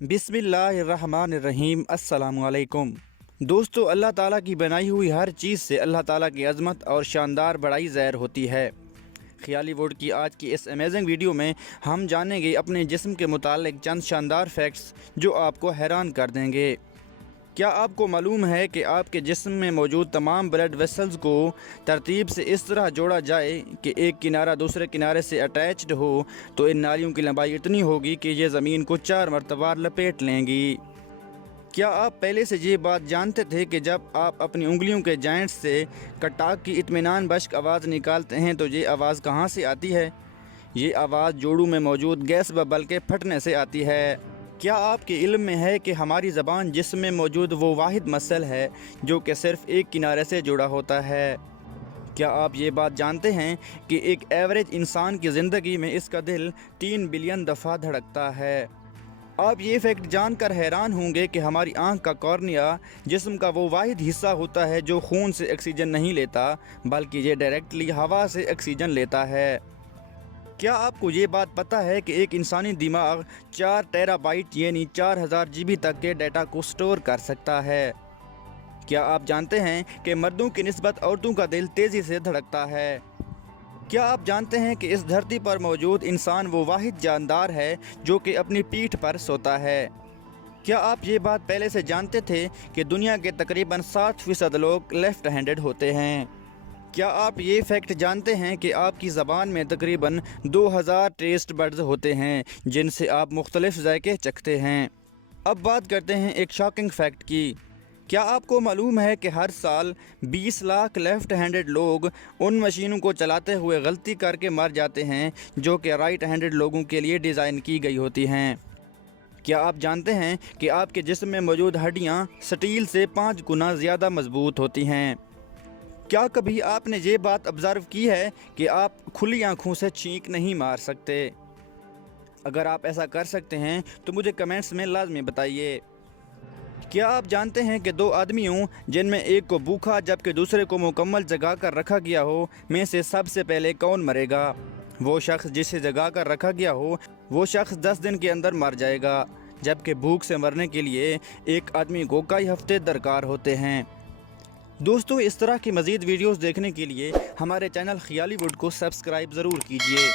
बिस्मिल्लाहिर्रहमानिर्रहीम अस्सलामुअलैकुम। दोस्तों, अल्लाह ताला की बनाई हुई हर चीज़ से अल्लाह ताला की अज़मत और शानदार बड़ाई ज़ाहिर होती है। ख़याली वर्ल्ड की आज की इस अमेजिंग वीडियो में हम जानेंगे अपने जिस्म के मुतालिक चंद शानदार फैक्ट्स जो आपको हैरान कर देंगे। क्या आपको मालूम है कि आपके जिस्म में मौजूद तमाम ब्लड वेसल्स को तरतीब से इस तरह जोड़ा जाए कि एक किनारा दूसरे किनारे से अटैच्ड हो तो इन नालियों की लंबाई इतनी होगी कि ये ज़मीन को 4 मरतबा लपेट लेंगी। क्या आप पहले से ये बात जानते थे कि जब आप अपनी उंगलियों के जॉइंट्स से कटाक की इत्मीनान बख्श आवाज़ निकालते हैं तो ये आवाज़ कहाँ से आती है? ये आवाज़ जोड़ों में मौजूद गैस बबल के फटने से आती है। क्या आपके इल्म में है कि हमारी ज़बान जिस्म में मौजूद वो वाहिद मसल है जो कि सिर्फ़ एक किनारे से जुड़ा होता है? क्या आप ये बात जानते हैं कि एक एवरेज इंसान की ज़िंदगी में इसका दिल 3 बिलियन दफ़ा धड़कता है? आप ये फैक्ट जानकर हैरान होंगे कि हमारी आँख का कॉर्निया जिस्म का वो वाहिद हिस्सा होता है जो खून से ऑक्सीजन नहीं लेता, बल्कि ये डायरेक्टली हवा से ऑक्सीजन लेता है। क्या आपको ये बात पता है कि एक इंसानी दिमाग 4 टेराबाइट यानी 4000 GB तक के डाटा को स्टोर कर सकता है? क्या आप जानते हैं कि मर्दों की निस्बत औरतों का दिल तेज़ी से धड़कता है? क्या आप जानते हैं कि इस धरती पर मौजूद इंसान वो वाहिद जानदार है जो कि अपनी पीठ पर सोता है? क्या आप ये बात पहले से जानते थे कि दुनिया के तकरीबन 60% लोग लेफ़्ट हैंडेड होते हैं? क्या आप ये फैक्ट जानते हैं कि आपकी ज़बान में तकरीबन 2000 टेस्ट बड्स होते हैं जिनसे आप मुख्तलिफ ज़ायके चखते हैं? अब बात करते हैं एक शॉकिंग फैक्ट की। क्या आपको मालूम है कि हर साल 20 लाख लेफ़्ट हैंडेड लोग उन मशीनों को चलाते हुए गलती करके मर जाते हैं जो कि राइट हैंडेड लोगों के लिए डिज़ाइन की गई होती हैं? क्या आप जानते हैं कि आपके जिस्म में मौजूद हड्डियाँ स्टील से 5 गुना ज़्यादा मजबूत होती हैं? क्या कभी आपने ये बात ऑब्ज़र्व की है कि आप खुली आँखों से छींक नहीं मार सकते? अगर आप ऐसा कर सकते हैं तो मुझे कमेंट्स में लाजमी बताइए। क्या आप जानते हैं कि 2 आदमियों जिनमें एक को भूखा जबकि दूसरे को मुकम्मल जगा कर रखा गया हो में से सबसे पहले कौन मरेगा? वो शख्स जिसे जगा कर रखा गया हो वो शख्स 10 दिन के अंदर मर जाएगा, जबकि भूख से मरने के लिए एक आदमी को कई हफ्ते दरकार होते हैं। दोस्तों, इस तरह की मज़ीद वीडियोस देखने के लिए हमारे चैनल ख़याली वर्ल्ड को सब्सक्राइब ज़रूर कीजिए।